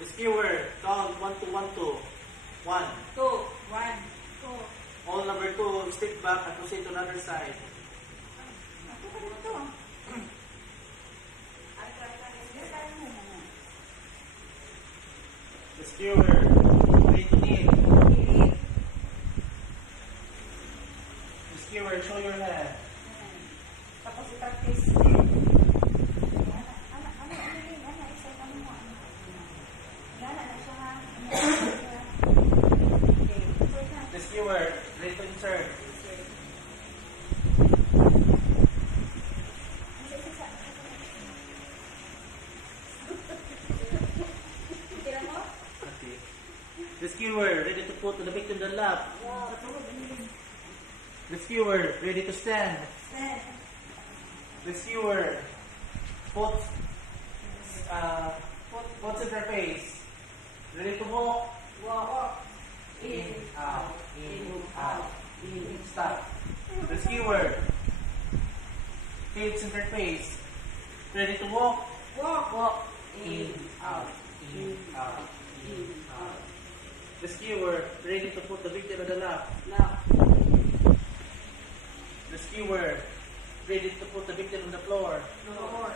The skewer, count 1, 2, 1, 2. 1. 2, 1, 2. All number 2, step back and proceed to another side. Ako ka dito. The skewer, ready to kneel. Pilit. The skewer, show your hand. Tapos i-practice. The skewer, ready to insert. Okay. The skewer, ready to put the victim in the lap. The skewer, ready to stand. The skewer, puts in their face. Ready to walk. Walk. In, out, in, stop. The skewer, tilts in their face. Ready to walk. Walk. In, out, in, out, in, out. The skewer, ready to put the victim on the lap. Now. The skewer, ready to put the victim on the floor. Floor.